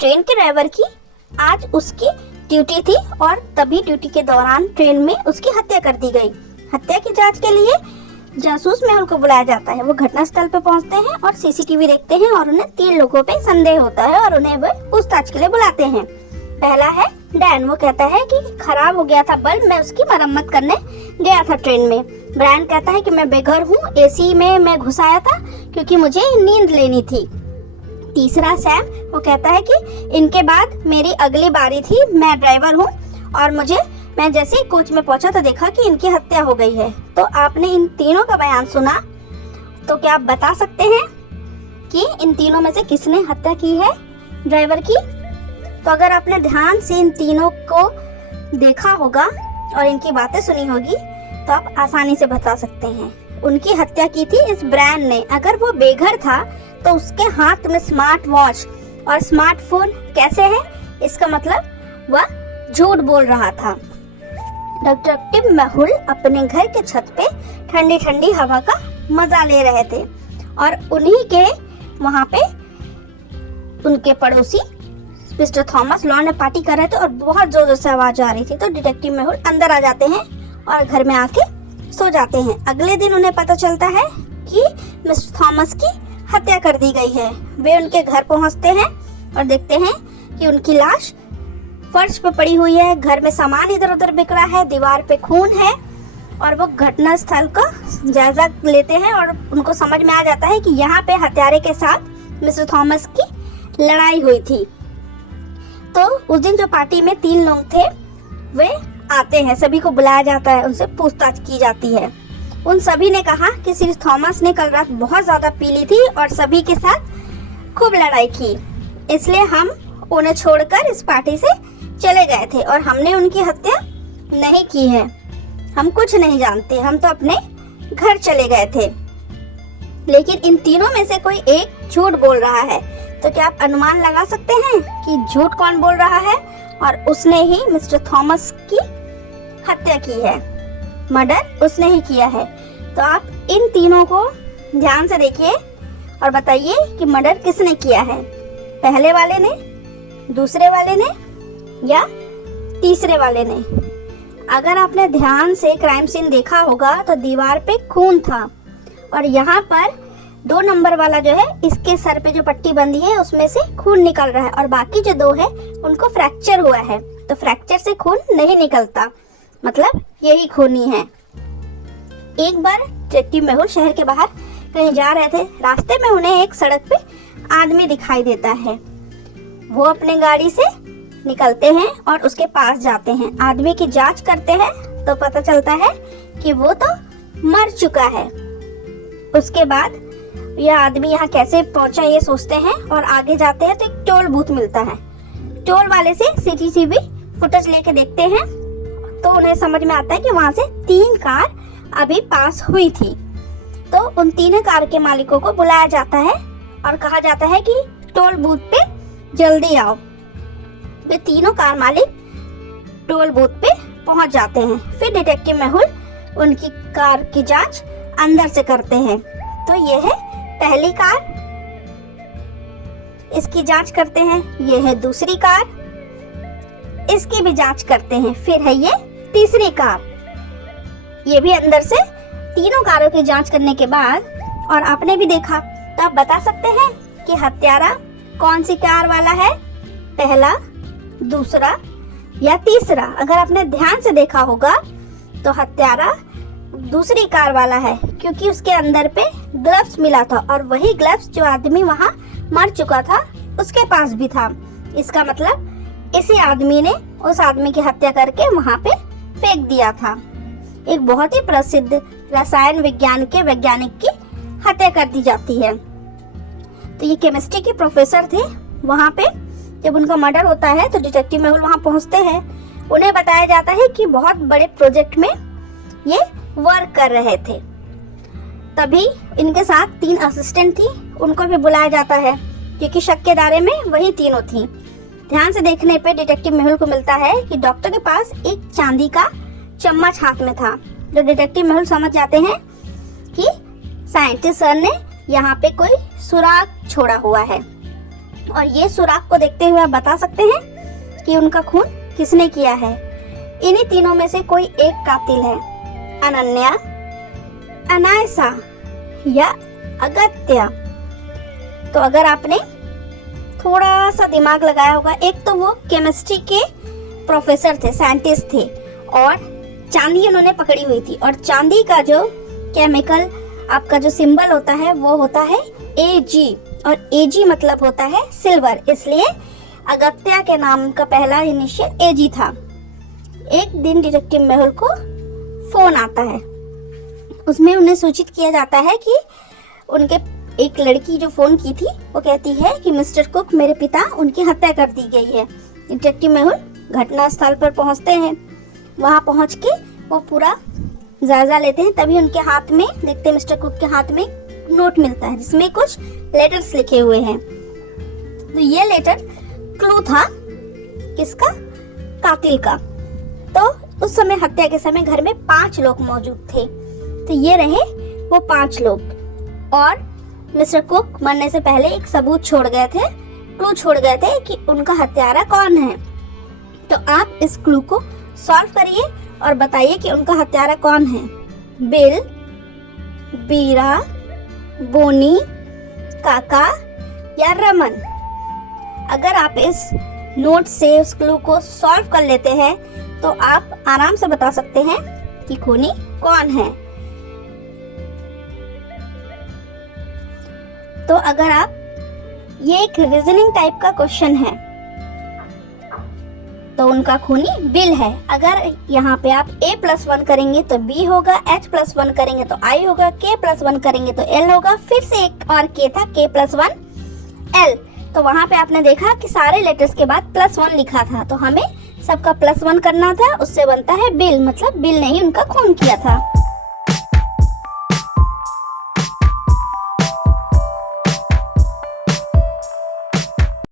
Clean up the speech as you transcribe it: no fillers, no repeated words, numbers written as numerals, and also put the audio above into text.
Train के driver की आज उसकी ड्यूटी थी और तभी ड्यूटी के दौरान ट्रेन में उसकी हत्या कर दी गई। हत्या की जांच के लिए जासूस मेहुल को बुलाया जाता है। वो घटनास्थल पे पहुंचते हैं और सीसीटीवी देखते हैं और उन्हें 3 लोगों पे संदेह होता है और उन्हें वो पूछताछ के लिए बुलाते हैं। पहला है डैन। वो कहता है कि खराब हो गया था बल्ब, मैं उसकी मरम्मत करने गया था ट्रेन में। ब्रायन कहता है कि मैं बेघर हूँ, एसी में मैं घुस आया था क्योंकि मुझे नींद लेनी थी। तीसरा सैम। वो कहता है कि इनके बाद मेरी अगली बारी थी, मैं ड्राइवर हूँ और मैं जैसे ही कोच में पहुंचा तो देखा कि इनकी हत्या हो गई है। तो आपने इन तीनों का बयान सुना, तो क्या आप बता सकते हैं कि इन तीनों में से किसने हत्या की है ड्राइवर की? तो अगर आपने ध्यान से इन तीनों को देखा होगा और इनकी बातें सुनी होगी तो आप आसानी से बता सकते हैं। उनकी हत्या की थी इस ब्रायन ने। अगर वो बेघर था तो उसके हाथ में स्मार्ट वॉच और स्मार्टफोन कैसे है? इसका मतलब वह झूठ बोल रहा था। डिटेक्टिव मेहुल अपने घर के छत पे ठंडी ठंडी हवा का मजा ले रहे थे और उन्हीं के वहाँ पे उनके पड़ोसी मिस्टर थॉमस लॉ ने पार्टी कर रहे थे और बहुत जोर जोर से आवाज आ रही थी। तो डिटेक्टिव मेहुल अंदर आ जाते हैं और घर में आके सो जाते हैं। अगले दिन उन्हें पता चलता है कि मिस्टर थॉमस की हत्या कर दी गई है। वे उनके घर पहुंचते हैं और देखते हैं कि उनकी लाश फर्श पे पड़ी हुई है, घर में सामान इधर उधर बिखरा है, दीवार पे खून है और वो घटना स्थल का जायजा लेते हैं और उनको समझ में आ जाता है कि यहाँ पे हत्यारे के साथ मिस्टर थॉमस की लड़ाई हुई थी। तो उस दिन जो पार्टी में 3 लोग थे वे आते हैं, सभी को बुलाया जाता है, उनसे पूछताछ की जाती है। उन सभी ने कहा कि सिर्फ थॉमस ने कल रात बहुत ज्यादा पी ली थी और सभी के साथ खूब लड़ाई की, इसलिए हम उन्हें छोड़कर इस पार्टी से चले गए थे और हमने उनकी हत्या नहीं की है। हम कुछ नहीं जानते, हम तो अपने घर चले गए थे। लेकिन इन तीनों में से कोई एक झूठ बोल रहा है। तो क्या आप अनुमान लगा सकते हैं कि झूठ कौन बोल रहा है? और उसने ही मिस्टर थॉमस की हत्या की है, मर्डर उसने ही किया है। तो आप इन तीनों को ध्यान से देखिए और बताइए कि मर्डर किसने किया है, पहले वाले ने, दूसरे वाले ने या तीसरे वाले ने? अगर आपने ध्यान से क्राइम सीन देखा होगा तो दीवार पे खून था और यहाँ पर 2 नंबर वाला जो है इसके सर पे जो पट्टी बंधी है उसमें से खून निकल रहा है और बाकी जो 2 है उनको फ्रैक्चर हुआ है। तो फ्रैक्चर से खून नहीं निकलता, मतलब यही खूनी है। एक बार डिटेक्टिव मेहुल शहर के बाहर कहीं जा रहे थे। रास्ते में उन्हें एक सड़क पे आदमी दिखाई देता है। वो अपने गाड़ी से निकलते हैं और उसके पास जाते हैं। आदमी की जांच करते हैं तो पता चलता है कि वो तो मर चुका है। उसके बाद यह आदमी यहाँ कैसे पहुंचा ये सोचते हैं और आगे जाते हैं तो एक टोल बूथ मिलता है। टोल वाले से सीसीटीवी फुटेज लेके देखते हैं तो उन्हें समझ में आता है कि वहाँ से 3 कार अभी पास हुई थी। तो उन 3 कार के मालिकों को बुलाया जाता है और कहा जाता है कि टोल बूथ पे जल्दी आओ। वे तीनों कार मालिक टोल बूथ पे पहुंच जाते हैं। फिर डिटेक्टिव मेहुल उनकी कार की जांच अंदर से करते हैं। तो ये है पहली कार, इसकी जांच करते हैं। ये है दूसरी कार, इसकी भी जांच करते हैं। फिर है ये तीसरी कार, ये भी अंदर से। तीनों कारों की जांच करने के बाद और आपने भी देखा, तो आप बता सकते हैं कि हत्यारा कौन सी कार वाला है, पहला, दूसरा या तीसरा? अगर आपने ध्यान से देखा होगा तो हत्यारा दूसरी कार वाला है क्योंकि उसके अंदर पे ग्लव्स मिला था और वही ग्लव्स जो आदमी वहाँ मर चुका था उसके पास भी था। इसका मतलब इसी आदमी ने उस आदमी की हत्या करके वहाँ पे फेंक दिया था। एक बहुत ही प्रसिद्ध रसायन विज्ञान के वैज्ञानिक की हत्या कर दी जाती है। तो ये केमिस्ट्री के प्रोफेसर थे। वहाँ पे जब उनका मर्डर होता है तो डिटेक्टिव मेहुल वहाँ पहुँचते हैं। उन्हें बताया जाता है कि बहुत बड़े प्रोजेक्ट में ये वर्क कर रहे थे। तभी इनके साथ 3 असिस्टेंट थी, उनको भी बुलाया जाता है क्योंकि शक के दायरे में वही तीनों थी। ध्यान से देखने पे डिटेक्टिव मेहुल को मिलता है कि डॉक्टर के पास एक चांदी का चम्मच हाथ में था। तो डिटेक्टिव मेहुल समझ जाते हैं कि साइंटिस्ट सर ने यहाँ पे कोई सुराग छोड़ा हुआ है। और ये सुराग को देखते हुए आप बता सकते हैं कि उनका खून किसने किया है। इन्हीं तीनों में से कोई एक कातिल है, अनन्या, अनायसा या अगत्या। तो अगर आपने थोड़ा सा दिमाग लगाया होगा, एक तो वो केमिस्ट्री के प्रोफेसर थे, साइंटिस्ट थे, और चांदी उन्होंने पकड़ी हुई थी, और चांदी का जो केमिकल आपका जो सिंबल होता है वो होता है Ag, और Ag मतलब होता है सिल्वर, इसलिए अगत्या के नाम का पहला इनिशियल Ag था। एक दिन डिटेक्टिव मेहुल को फोन आता है, उसमें उन्हें सूचित किया जाता है कि उनके एक लड़की जो फोन की थी वो कहती है कि मिस्टर कुक, मेरे पिता, उनकी हत्या कर दी गई है। डिटेक्टिव मेहुल घटना स्थल पर पहुंचते हैं। वहां पहुंच के वो पूरा जायजा लेते हैं। तभी उनके हाथ में, देखते हैं मिस्टर कुक के हाथ में नोट मिलता है जिसमें कुछ लेटर्स लिखे हुए हैं। तो ये लेटर क्लू था किसका? कातिल का। तो उस समय हत्या के समय घर में 5 लोग मौजूद थे। तो ये रहे वो 5 लोग, और मिस्टर कुक मरने से पहले एक सबूत छोड़ गए थे, क्लू छोड़ गए थे कि उनका हत्यारा कौन है। तो आप इस क्लू को सॉल्व करिए और बताइए कि उनका हत्यारा कौन है। बिल, बीरा, बोनी, काका या रमन। अगर आप इस नोट से उस क्लू को सॉल्व कर लेते हैं तो आप आराम से बता सकते हैं कि खूनी कौन है। तो अगर आप, ये एक रीजनिंग टाइप का क्वेश्चन है, तो उनका खूनी बिल है। अगर यहाँ पे आप A+1 करेंगे तो B होगा, H+1 करेंगे तो I होगा, K+1 करेंगे तो L होगा, फिर से एक और K था, K+1 L। तो वहां पे आपने देखा कि सारे लेटर्स के बाद +1 लिखा था, तो हमें सबका +1 करना था, उससे बनता है बिल, मतलब बिल ने ही उनका खून किया था।